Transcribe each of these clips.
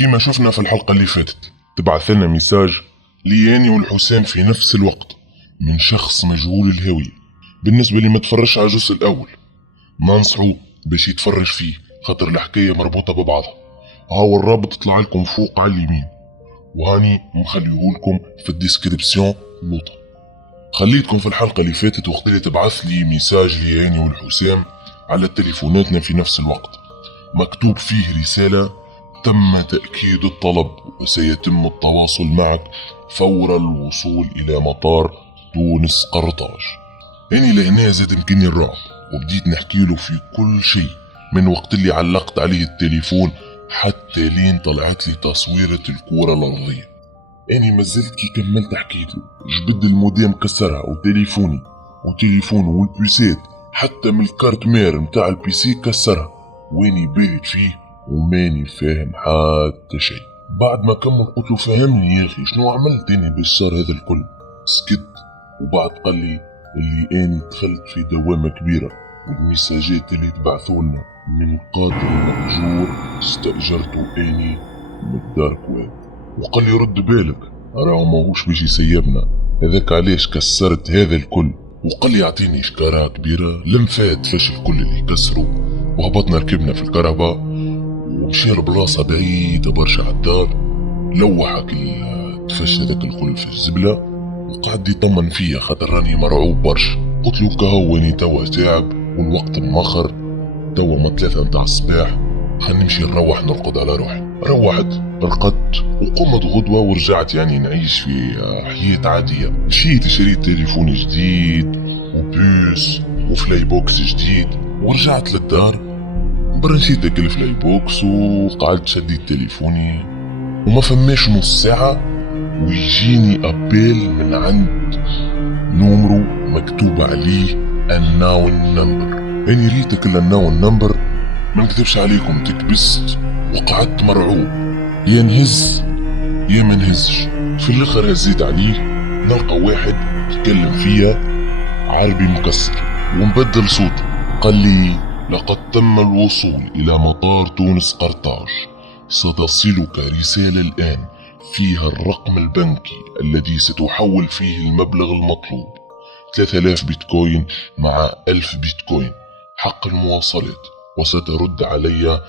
كما شفنا في الحلقة اللي فاتت تبعث لنا ميساج لياني والحسام في نفس الوقت من شخص مجهول الهوية. بالنسبة اللي ما تفرجش على الجزء الأول ننصحه باش يتفرج فيه، خاطر الحكاية مربوطة ببعضها. هاو الرابط طلع لكم فوق على اليمين، وهاني مخليهولكم في الديسكريبسيون لوطة. خليتكم في الحلقة اللي فاتت وقت اللي تبعث لي ميساج لياني والحسام على تليفوناتنا في نفس الوقت، مكتوب فيه رسالة: تم تأكيد الطلب وسيتم التواصل معك فور الوصول إلى مطار تونس قرطاج. أني لهنا زاد يمكنني الرعب، وبديت نحكي له في كل شيء من وقت اللي علقت عليه التليفون حتى لين طلعت لي تصويرة الكورة الأرضية. أني مازلت كي كملت حكيت له جبد الموديم كسرها وتليفونه والبيسات، حتى من الكارت مير متاع البيسي كسرها، واني باهت فيه وماني فاهم حتى شيء. بعد ما كمل قلت له فهمني يا اخي شنو عملت اني باش صار هذا الكل؟ سكت، وبعد قال لي اللي اني دخلت في دوامة كبيرة، والمساجات اللي تبعثولنا من قاتل مأجور استأجرته اني من الدارك ويب. وقال لي رد بالك راهو ماهوش باش يسيبنا، هذاك علاش كسرت هذا الكل. وقال لي يعطيني شكارة كبيرة لمفات فاش الكل اللي كسروا، وهبطنا ركبنا في الكهرباء ومشي بلاصة بعيدة برشا على الدار. لوحك تفشنا ذاك الكل في الزبلة، وقعد يطمن فيا خاطر راني مرعوب برشا. قلت له كهواني توا تعب والوقت مأخر، توا ما 3 متاع الصباح، خلينا نمشي نروح نرقد على روحي. روحت رقدت وقمت غدوة ورجعت يعني نعيش في حياة عادية. مشيت شريت تليفون جديد وبوس وفلاي بوكس جديد، ورجعت للدار برنشيت داك الفلاي بوكس وقعدت شديت تليفوني، وما فماش نص ساعة ويجيني ابيل من عند نومرو مكتوب عليه unknown number. اني ريتك unknown number ما نكذبش عليكم تكبست وقعدت مرعوب، يا نهز يا ما نهزش. في الاخر هزيت عليه، نلقى واحد يتكلم فيا عربي مكسر ومبدل صوته. قال لي لقد تم الوصول الى مطار تونس قرطاج، ستصلك رسالة الان فيها الرقم البنكي الذي ستحول فيه المبلغ المطلوب، 3000 بيتكوين مع 1000 بيتكوين حق المواصلات، وسترد علي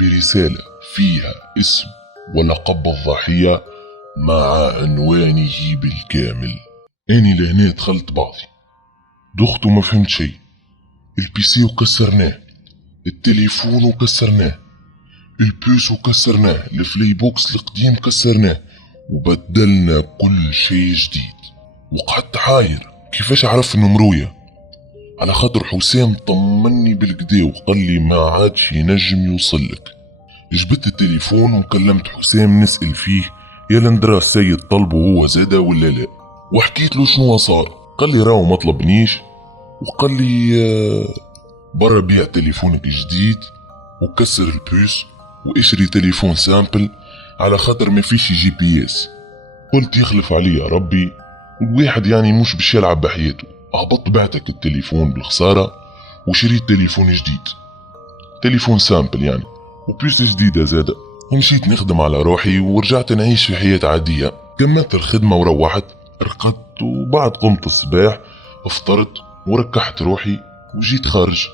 برسالة فيها اسم ولقب الضحية مع عنوانه بالكامل. اني لهنا دخلت بعضي، دخت وما فهمت شيء. البيسي وكسرناه، التليفون وكسرناه، البوس وكسرناه، الفلاي بوكس القديم كسرناه، وبدلنا كل شيء جديد. وقعدت حاير كيفاش عرف النمروية، على خاطر حسام طمني بالكدا وقال لي ما عادش ينجم يوصلك. جبت التليفون وكلمت حسام نسأل فيه يا لندرا السيد طلبه هو زادا ولا لا، وحكيت له شنو صار. قال لي راهو ما طلبنيش، وقال لي برا بيع تليفونك الجديد وكسر البوس واشري تليفون سامبل على خاطر ما فيش جي بي اس. قلت يخلف علي يا ربي، الواحد يعني مش باش يلعب بحياته. هبطت بعتك التليفون بالخسارة وشريت تليفون جديد، تليفون سامبل يعني، وبيس جديدة زادة، ومشيت نخدم على روحي ورجعت نعيش في حياة عادية. كملت الخدمة وروحت، رقدت، وبعد قمت الصباح افطرت وركحت روحي وجيت خارج.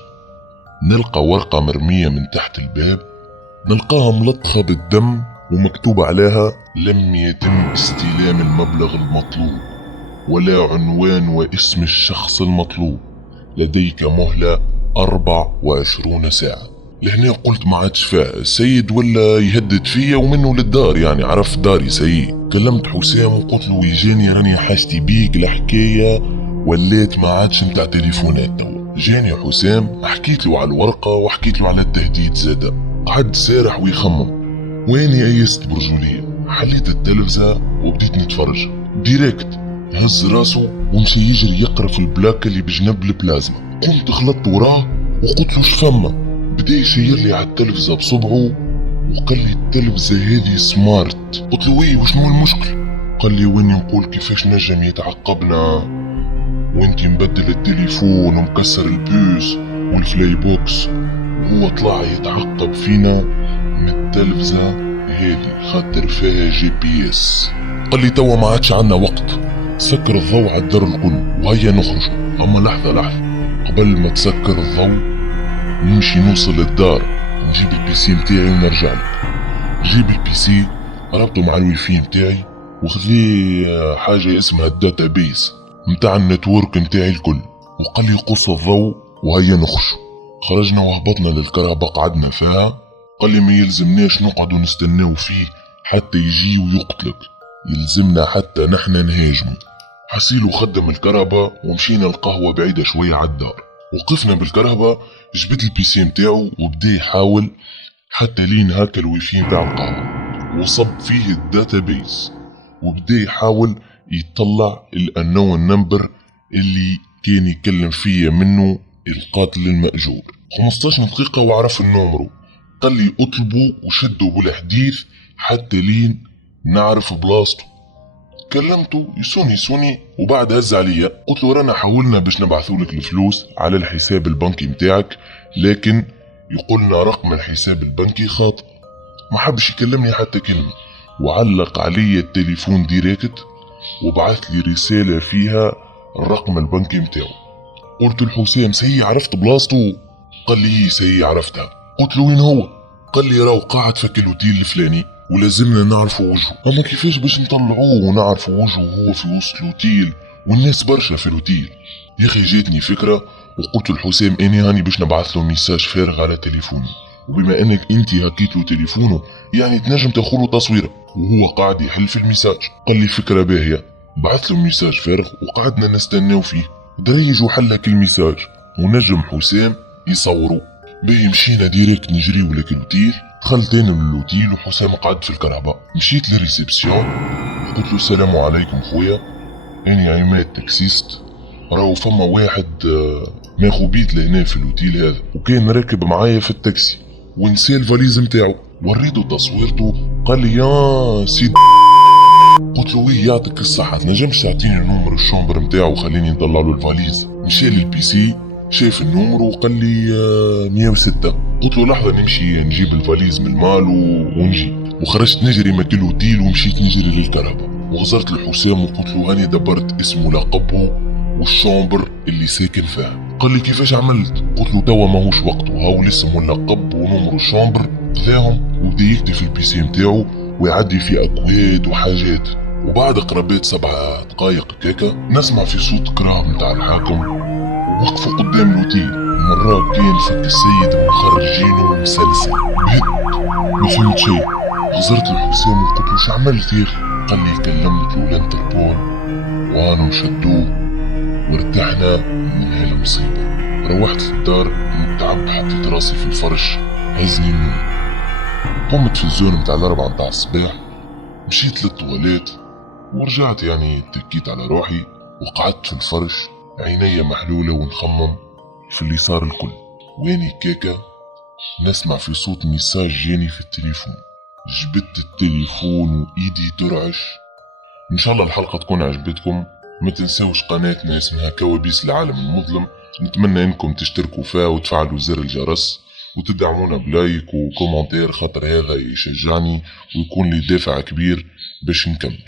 نلقى ورقة مرمية من تحت الباب، نلقاها ملطخة بالدم ومكتوب عليها لم يتم استلام المبلغ المطلوب ولا عنوان واسم الشخص المطلوب، لديك مهلة 24 ساعة. لهنا قلت ما عادش فيها السيد ولا يهدد فيا ومنه للدار، يعني عرف داري سيء. كلمت حسام وقلت له يجاني راني حاجتي بيك، الحكاية ولات ما عادش متاع تليفونات توا. جاني حسام حكيت له على الورقة وحكيت له على التهديد زادا، قعد سارح ويخمم، واني ايست برجولية. حليت التلفزة وبديت نتفرج ديريكت، هز راسه ومشي يجري يقرا في البلاك اللي بجنب البلازما. قمت خلطت وراه وقلت له شفما، بدا يشير لي على التلفزة بصبعه وقال لي التلفزة هذه سمارت. قلت له ويه وشنو المشكل؟ قال لي واني نقول كيفاش نجم يتعقبنا وانتي مبدل التليفون ومكسر البوس والفلاي بوكس، وهو طلع يتعقب فينا من التلفزة هادي خاطر فيها GPS. قال لي توا ما عادش عنا وقت، سكر الضوء على الدار الكل وهيا نخرج. اما لحظة قبل ما تسكر الضوء نمشي نوصل للدار نجيب البيسي متاعي ونرجع لك. جيب البيسي ربطه مع الويفي متاعي وخذي حاجة اسمها الداتا بيس متاع النتورك متاعي الكل، وقال لي قص الضوء وهيا نخرج. خرجنا وهبطنا للكرهبة قعدنا فيها. قال لي ما يلزمناش نقعد ونستناو فيه حتى يجي ويقتلك، يلزمنا حتى نحن نهاجمه. حسيلو خدم الكرهبة ومشينا القهوة بعيدة شوية عالدار. وقفنا بالكرهبة، جبت البيسي متاعو وبدا يحاول حتى لين هاك الويفي متاع القهوة وصب فيه الداتا بيس، وبدا يحاول يطلع الانون نمبر اللي كان يكلم فيه منه القاتل المأجور. 15 دقيقة وعرف النومرو. قال لي اطلبوا وشدوا بالحديث حتى لين نعرف بلاصتو. كلمته يسوني وبعد هز عليا. قلت له رانا حاولنا باش نبعثولك الفلوس على الحساب البنكي متاعك، لكن يقولنا رقم الحساب البنكي خاطئ. ما حبش يكلمني حتى كلمة، وعلق علي التليفون ديريكت وبعث لي رسالة فيها الرقم البنكي متاعه. قلت له حسام سهي عرفت بلاصتو؟ قال لي سهي عرفتها. قلت له وين هو؟ قال لي راهو قاعد في الأوتيل الفلاني ولازمنا نعرفوا وجهه. اما كيفاش باش نطلعوه ونعرفوا وجهه وهو في وسط الأوتيل والناس برشا في الأوتيل؟ يا اخي جاتني فكرة وقلت لحسام اني هاني باش نبعث له ميساج فارغ على تليفونه، وبما انك انت هكيت له تليفونه يعني تنجم تاخذ له تصويره وهو قاعد يحل في الميساج. قال لي فكرة باهية. بعث له ميساج فارغ وقعدنا نستناو فيه. دريج وحلك الميساج ونجم حسام يصوروا. باهي مشينا ديريكت نجريو لك الأوتيل. دخلت انا للأوتيل وحسام قعد في الكرهبة. مشيت للريسبسيون قلت له السلام عليكم خويا، اني عماد تاكسيست، راهو فما واحد ماخو بيت لهنا في الأوتيل هذا وكان راكب معايا في التاكسي ونسى الفاليز متاعو. وريته تصويرته. قال لي يا سيد. قلت له ويه يعطيك الصحة تنجمش تعطيني نومر الشومبر متاعو وخليني نطلع له الفاليز؟ مشى للبيسي شاف النومر وقال لي 106. قلت له لحظة نمشي نجيب الفاليز من المال ونجي. وخرجت نجري مكان الأوتيل ومشيت نجري للكرهبة وغزرت لحسام وقلت له هاني دبرت اسمه لقبه والشومبر اللي ساكن فيها. قال لي كيفاش عملت؟ قلت له توا ماهوش وقته، هاو الاسم واللقب ونومر الشومبر خذاهم وبدا يكتب في البيسي متاعو ويعدي في اكواد وحاجات. وبعد قرابات 7 دقايق كيكا نسمع في صوت كراه متاع الحاكم ووقفوا قدام الأوتيل. المرة كان فك السيد ومخرجينه مسلسل. بهت ما فهمت شيء. غزرت لحسام وقلت له شو عملت يا اخي؟ قال لي كلمت له الانتربول وانو شدوه وارتحنا من هالمصيبة. روحت في الدار متعب، حطيت راسي في الفرش هزني النوم. قمت في الزون متاع 4 متاع الصباح، مشيت للطواليت ورجعت يعني تكيت على روحي وقعدت في الفرش عيني محلولة ونخمم في اللي صار الكل. ويني كيكا نسمع في صوت ميساج جاني في التليفون. جبت التليفون وايدي ترعش. ان شاء الله الحلقة تكون عجبتكم. ما تنسوش قناتنا اسمها كوابيس العالم المظلم، نتمنى انكم تشتركوا فيها وتفعلوا زر الجرس وتدعمونا بلايك وكومنتير خاطر هذا يشجعني ويكون لي دافع كبير باش نكمل.